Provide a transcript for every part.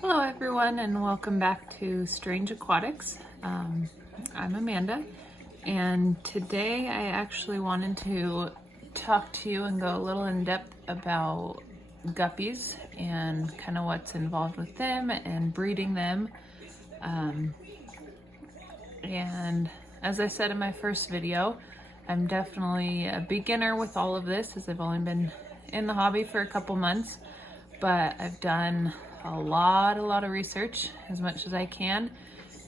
Hello everyone and welcome back to Strange Aquatics. I'm Amanda and today I actually wanted to talk to you and go a little in depth about guppies and kind of what's involved with them and breeding them. And as I said in my first video, I'm definitely a beginner with all of this as I've only been in the hobby for a couple months, but I've done a lot of research as much as I can,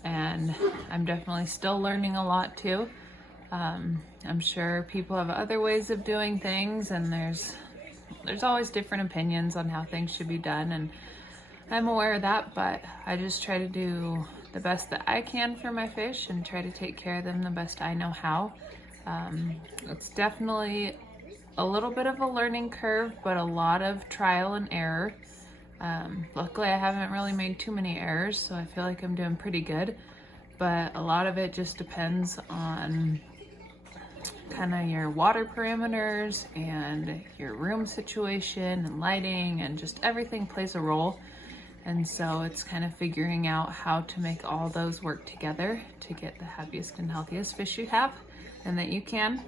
and I'm definitely still learning a lot too. I'm sure people have other ways of doing things, and there's always different opinions on how things should be done, and I'm aware of that, but I just try to do the best that I can for my fish and try to take care of them the best I know how. It's definitely a little bit of a learning curve, but a lot of trial and error. Luckily I haven't really made too many errors, so I feel like I'm doing pretty good, but a lot of it just depends on kind of your water parameters and your room situation and lighting, and just everything plays a role. And so it's kind of figuring out how to make all those work together to get the happiest and healthiest fish you have and that you can.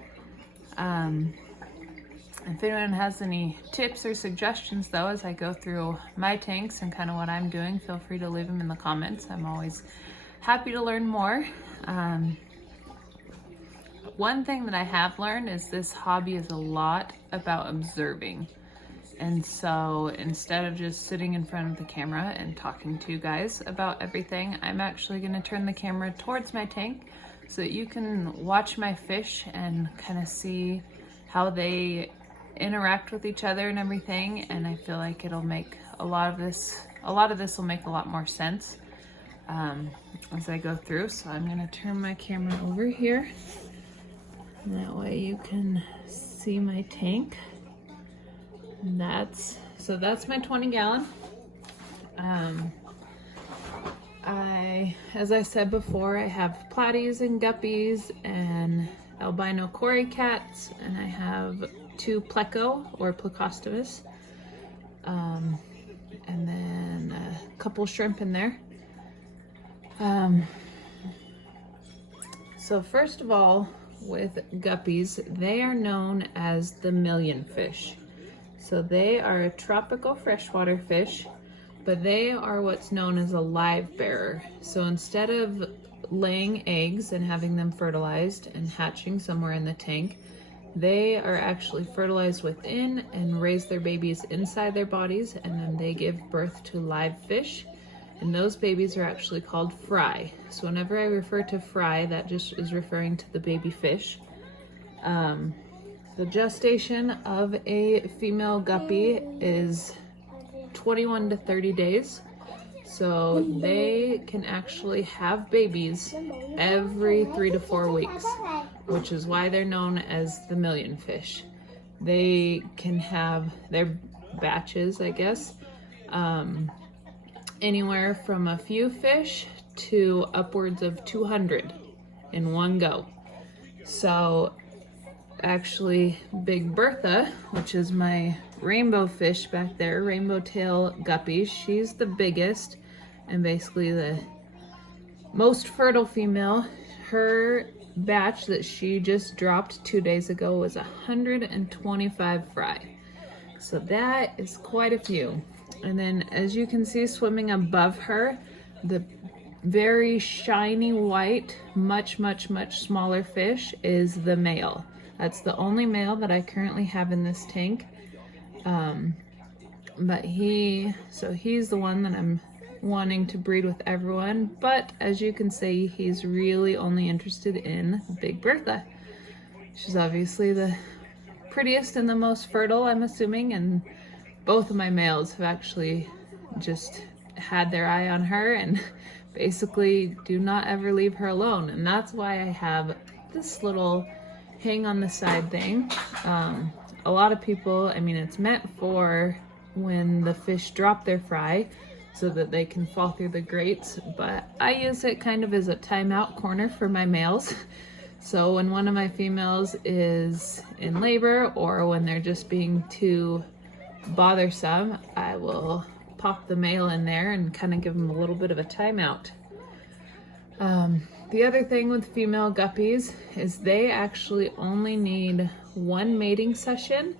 If anyone has any tips or suggestions though, as I go through my tanks and kind of what I'm doing, feel free to leave them in the comments. I'm always happy to learn more. One thing that I have learned is this hobby is a lot about observing. And so instead of just sitting in front of the camera and talking to you guys about everything, I'm actually going to turn the camera towards my tank so that you can watch my fish and kind of see how they interact with each other and everything. And I feel like it'll make a lot of this will make a lot more sense as I go through. So I'm going to turn my camera over here, and that way you can see my tank. And that's my 20-gallon. As I said before, I have platies and guppies and albino cory cats, and I have 2 pleco or plecostomus, and then a couple shrimp in there. So first of all, with guppies, they are known as the millionfish. So they are a tropical freshwater fish, but they are what's known as a live bearer. So instead of laying eggs and having them fertilized and hatching somewhere in the tank, they are actually fertilized within and raise their babies inside their bodies, and then they give birth to live fish, and those babies are actually called fry. So whenever I refer to fry, that just is referring to the baby fish. The gestation of a female guppy is 21 to 30 days. So they can actually have babies every 3 to 4 weeks, which is why they're known as the millionfish. They can have their batches, I guess, anywhere from a few fish to upwards of 200 in one go. So actually Big Bertha, which is my rainbow fish back there, rainbow tail guppy, she's the biggest and basically the most fertile female. Her batch that she just dropped 2 days ago was 125 fry. So that is quite a few. And then as you can see swimming above her, the very shiny white, much smaller fish is the male. That's the only male that I currently have in this tank. But he's the one that I'm wanting to breed with everyone, but as you can see, he's really only interested in Big Bertha. She's obviously the prettiest and the most fertile, I'm assuming, and both of my males have actually just had their eye on her and basically do not ever leave her alone. And that's why I have this little hang on the side thing. A lot of people, I mean, it's meant for when the fish drop their fry so that they can fall through the grates, but I use it kind of as a timeout corner for my males. So when one of my females is in labor or when they're just being too bothersome, I will pop the male in there and kind of give them a little bit of a timeout. The other thing with female guppies is they actually only need one mating session,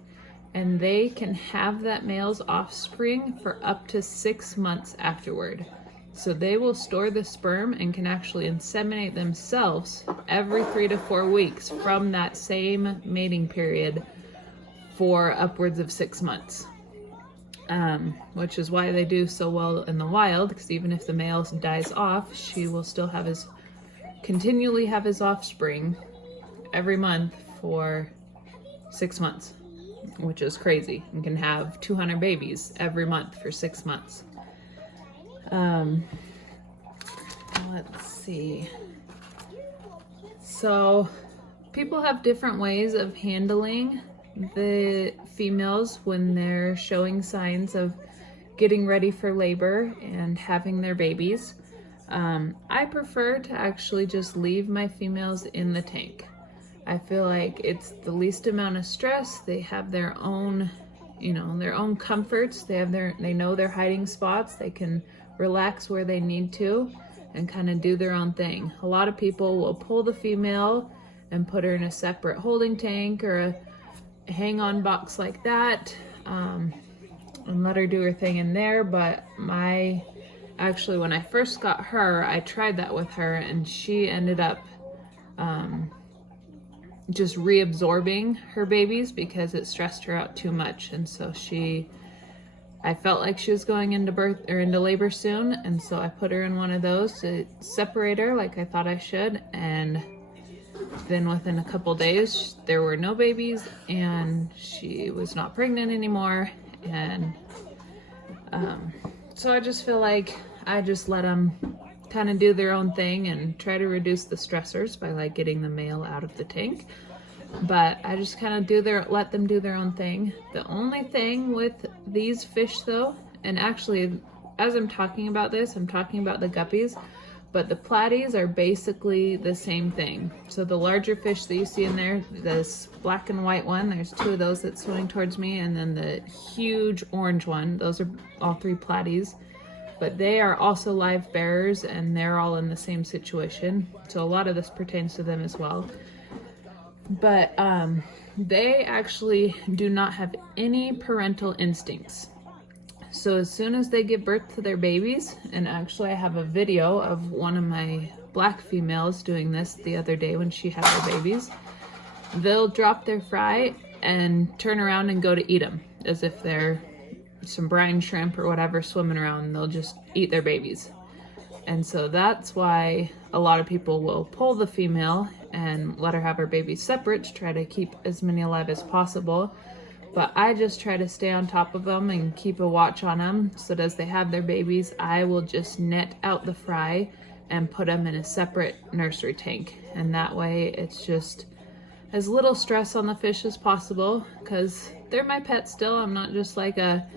and they can have that male's offspring for up to 6 months afterward. So they will store the sperm and can actually inseminate themselves every 3 to 4 weeks from that same mating period for upwards of 6 months. Which is why they do so well in the wild, because even if the male dies off, she will still continually have his offspring every month for 6 months, which is crazy. You can have 200 babies every month for 6 months. Let's see. So people have different ways of handling the females when they're showing signs of getting ready for labor and having their babies. I prefer to actually just leave my females in the tank. I feel like it's the least amount of stress. They have their own, their own comforts. They know their hiding spots. They can relax where they need to and kind of do their own thing. A lot of people will pull the female and put her in a separate holding tank or a hang-on box like that, and let her do her thing in there. But actually, when I first got her, I tried that with her, and she ended up just reabsorbing her babies because it stressed her out too much. And so I felt like she was going into labor soon, and so I put her in one of those to separate her like I thought I should. And then within a couple days, there were no babies, and she was not pregnant anymore. And so I just feel like I just let them kind of do their own thing and try to reduce the stressors by like getting the male out of the tank. But I just kind of let them do their own thing. The only thing with these fish though, and actually as I'm talking about this, I'm talking about the guppies, but the platies are basically the same thing. So the larger fish that you see in there, this black and white one, there's 2 of those that's swimming towards me, and then the huge orange one, those are all 3 platies. But they are also live bearers, and they're all in the same situation. So a lot of this pertains to them as well. But they actually do not have any parental instincts. So as soon as they give birth to their babies, and actually I have a video of one of my black females doing this the other day when she had her babies, they'll drop their fry and turn around and go to eat them as if they're some brine shrimp or whatever swimming around, and they'll just eat their babies. And so that's why a lot of people will pull the female and let her have her babies separate to try to keep as many alive as possible. But I just try to stay on top of them and keep a watch on them, so that as they have their babies, I will just net out the fry and put them in a separate nursery tank. And that way it's just as little stress on the fish as possible, because they're my pet still. I'm not just like a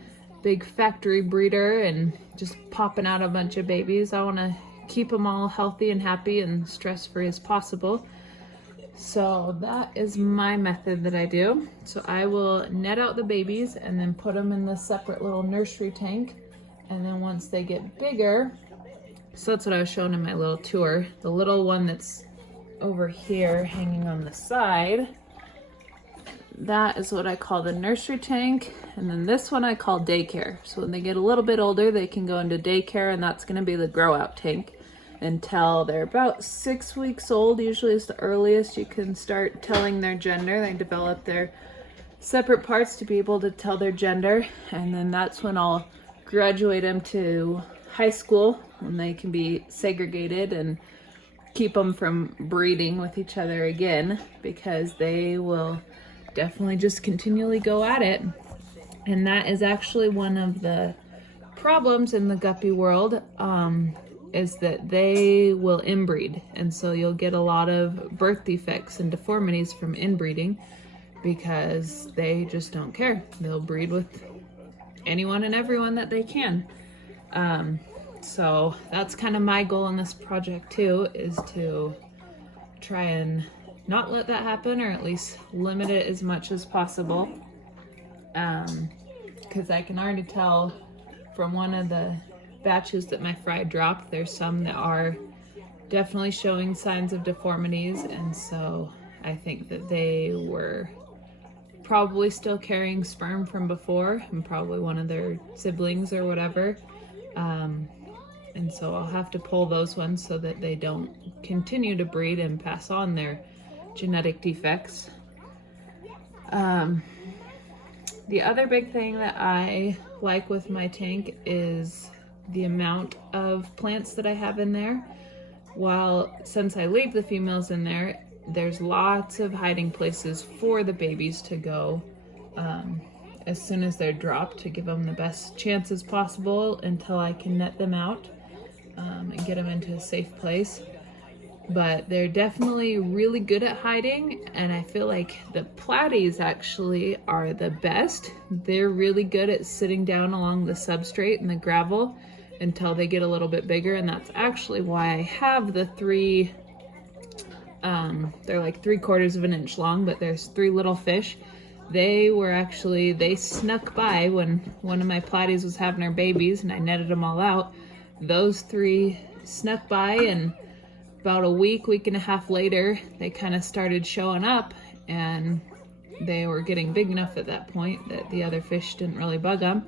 big factory breeder and just popping out a bunch of babies. I want to keep them all healthy and happy and stress-free as possible. So that is my method that I do. So I will net out the babies and then put them in this separate little nursery tank. And then once they get bigger, so that's what I was showing in my little tour. The little one that's over here hanging on the side, that is what I call the nursery tank. And then this one I call daycare. So when they get a little bit older, they can go into daycare, and that's going to be the grow out tank until they're about 6 weeks old. Usually is the earliest you can start telling their gender. They develop their separate parts to be able to tell their gender, and then that's when I'll graduate them to high school, when they can be segregated and keep them from breeding with each other again, because they will definitely just continually go at it. And that is actually one of the problems in the guppy world, is that they will inbreed. And so you'll get a lot of birth defects and deformities from inbreeding because they just don't care. They'll breed with anyone and everyone that they can. So that's kind of my goal in this project too, is to try and not let that happen, or at least limit it as much as possible. Because I can already tell from one of the batches that my fry dropped, there's some that are definitely showing signs of deformities, and so I think that they were probably still carrying sperm from before and probably one of their siblings or whatever. And so I'll have to pull those ones so that they don't continue to breed and pass on their genetic defects. The other big thing that I like with my tank is the amount of plants that I have in there. Since I leave the females in there, there's lots of hiding places for the babies to go as soon as they're dropped, to give them the best chances possible until I can net them out and get them into a safe place. But they're definitely really good at hiding, and I feel like the platies actually are the best. They're really good at sitting down along the substrate and the gravel until they get a little bit bigger, and that's actually why I have the three, they're like 3/4 of an inch long, but there's 3 little fish. They snuck by when one of my platies was having her babies and I netted them all out. Those 3 snuck by, and about a week and a half later, they kind of started showing up, and they were getting big enough at that point that the other fish didn't really bug them.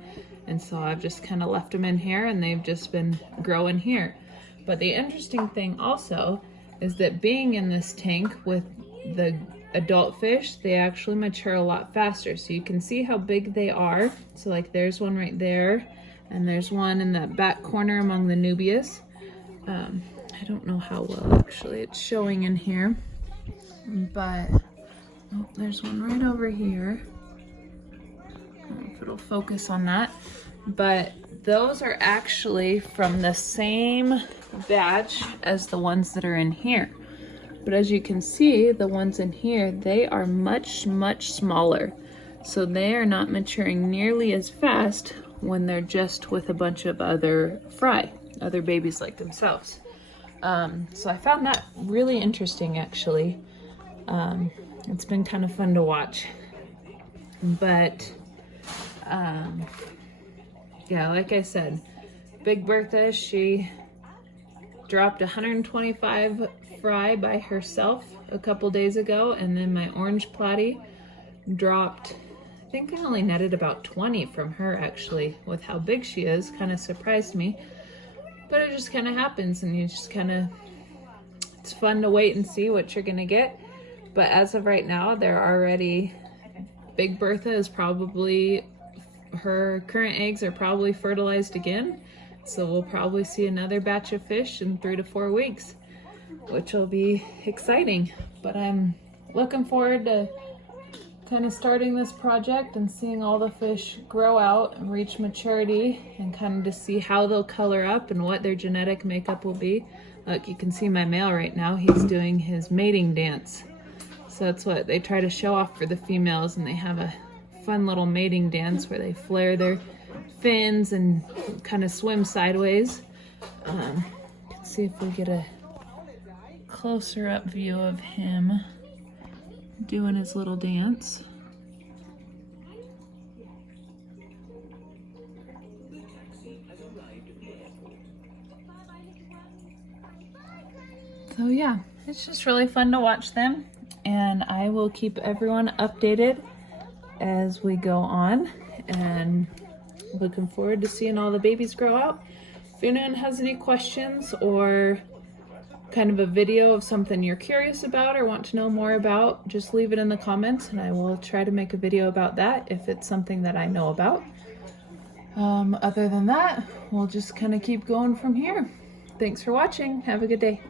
And so I've just kind of left them in here, and they've just been growing here. But the interesting thing also is that being in this tank with the adult fish, they actually mature a lot faster. So you can see how big they are. So like there's one right there, and there's one in that back corner among the nubias. I don't know how well actually it's showing in here, but oh, there's one right over here. I don't know if it'll focus on that, but those are actually from the same batch as the ones that are in here. But as you can see, the ones in here, they are much smaller. So they are not maturing nearly as fast when they're just with a bunch of other babies like themselves. So I found that really interesting, actually. It's been kind of fun to watch. But yeah, like I said, Big Bertha, she dropped 125 fry by herself a couple days ago, and then my orange platy dropped, I think I only netted about 20 from her actually, with how big she is. Kind of surprised me. But it just kind of happens, and you just kind of, it's fun to wait and see what you're gonna get. But as of right now, they're already, Big Bertha is probably, her current eggs are probably fertilized again. So we'll probably see another batch of fish in 3 to 4 weeks, which will be exciting. But I'm looking forward to kind of starting this project and seeing all the fish grow out and reach maturity, and kind of to see how they'll color up and what their genetic makeup will be. Look, you can see my male right now, he's doing his mating dance. So that's what they try to show off for the females, and they have a fun little mating dance where they flare their fins and kind of swim sideways. Let's see if we get a closer up view of him doing his little dance. So yeah, it's just really fun to watch them, and I will keep everyone updated as we go on, and looking forward to seeing all the babies grow out. If anyone has any questions or kind of a video of something you're curious about or want to know more about, just leave it in the comments, and I will try to make a video about that if it's something that I know about. Other than that, we'll just kind of keep going from here. Thanks for watching. Have a good day.